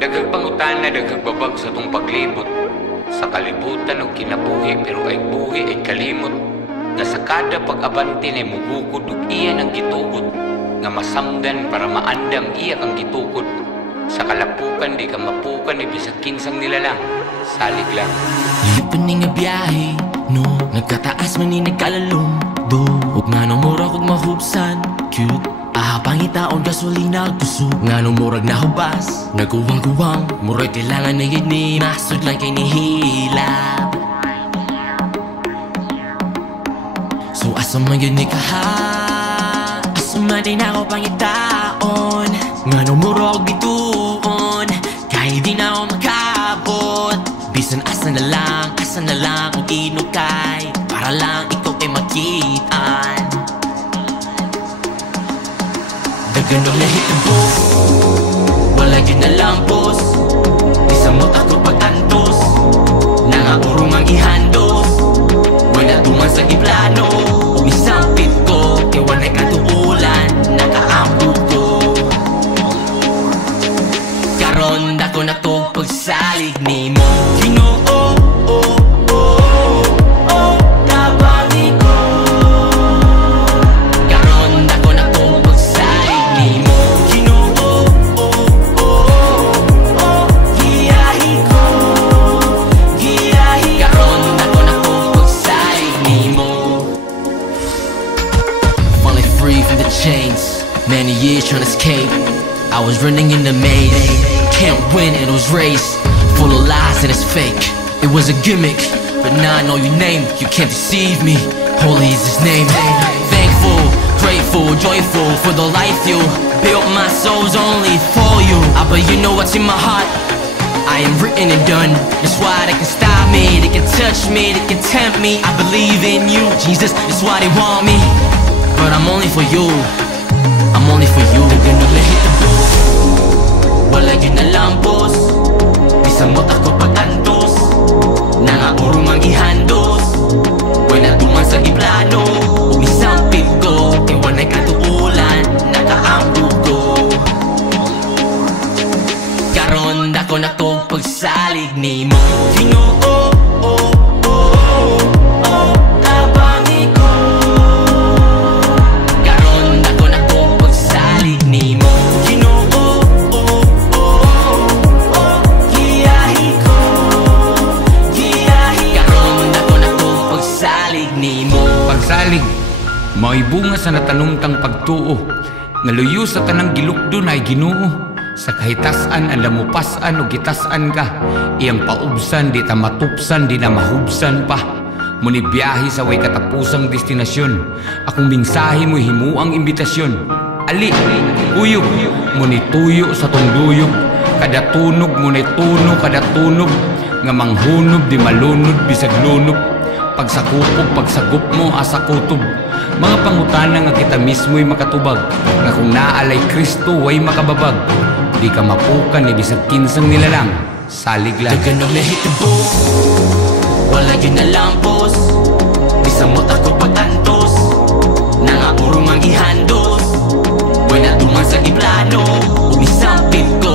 Daghang pangutana, daghang babag sa tong paglibot sa kalibutan og kinabuhi, pero ay buhi ay kalimot. Nga sa kada pag-abante na mugukod ug iya ng gitugot, nga masamdan para maandam iya kang gitukod. Sa kalapukan di ka mapukan, ni bisag kinsang nilalang, salig lang. Lipon ni nga biyahe, no, nagkataas man ni nagkalalong do, ug nga nung murag ug mahubsan, cute. Pangitaon gasolina kusog nga nung murag nahubas, nagkuwang-kuwang murag kailangan na yun ni masud lang kay nihilap. So asa man yun ni kaha, asa man din ako pangitaon, nga nung murag bituon, kahit di na ako makabot. Bisan asa na lang kung inukay, para lang ikaw kay makitaan. Daganong nahitabo, wala yun na lampos, isamot ako pag-antos, nangaurong ang ihandos, wala tuman sa giplano, umisampit ko, kaya wala'y katuulan, nakaampo ko. Karon dako na to pagsalig ni mo, Ginoo. Chains, many years trying to escape. I was running in the maze, can't win in those race, full of lies and it's fake. It was a gimmick, but now I know your name. You can't deceive me, holy is his name. Thankful, grateful, joyful for the life you built. My soul's only for you, but you know what's in my heart. I am written and done, that's why they can stop me, they can touch me, they can tempt me. I believe in you, Jesus, that's why they want me. But I'm only for you, I'm only for you. Daganong nahitabo, wala yun na lampos, bisamot ako pag-antos, nangaurong ang ihandos, wala tuman sa giplano, umisampit ko, kaya wala'y katuulan, nakaampo ko. Karon dako na to pagsalig ni mo, Ginoo. Pagsalig, mao'y bunga sa natanumtang pagtuo, nga luyo sa tanang gilukdo na ay Ginoo. Sa kahitasan ang lamupasan o gitasan ka, iyang paubsan di ta matupsan, di na mahubsan pa. Muni biyahe sa way katapusang destinasyon, akong mingsahe mo'y himuang imbitasyon. Ali, uyog, muni tuyo sa tunduyog, kada tunog muna'y tuno, kada tunog, nga manghunod di malunod bisag lunod. Pagsakupog, pagsagup mo, asa kutob. Mga pangutana nga kita mismo'y makatubag, nga kung naalay Kristo way makababag. Di ka mapukan, ni bisag kinsang nilalang, salig lang. Daganong nahitabo, wala yun na lampos, bisamot ako pag-antos, nangaurong ang ihandos, wala tuman sa giplano, umisampit ko,